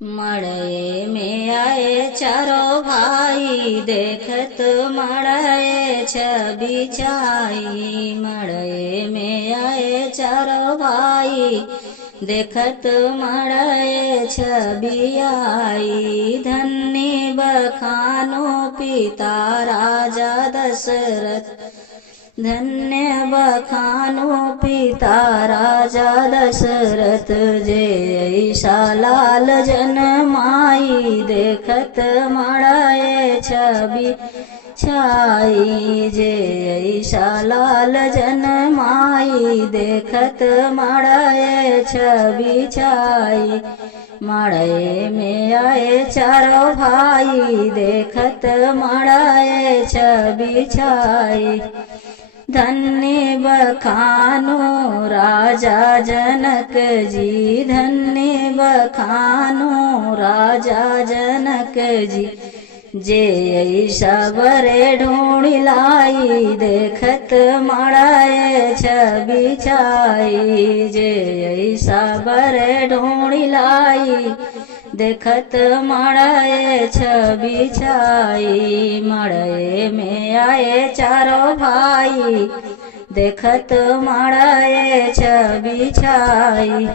मड़े में आए चारों भाई, देखत मड़े छवि छाई। मड़े में आए चारों भाई, देखत मड़े छवि आई। धन्य बखानो पिता राजा दशरथ, धन्य बखानो पिता राजा दशरथ। जे ऐसा लाल जनमाई, देखत मड़ाए छवि छाई। जे ऐसा लाल जनमाई, देखत मड़ाए छवि छाई। मड़े में आए चारों भाई, देखत मड़ाए छवि छाई। धन्य बखानो राजा जनक जी, धन्य बखानो राजा जनक जी। जे ऐसा बरे ढूंढ लाई, देखत मड़ाए छवि छाई। जे ऐसा बरे ढूंढ लाई, देखत मड़ाए छवि छाई। मड़े में आए चारों भाई, देखत मड़ाए छवि छाई।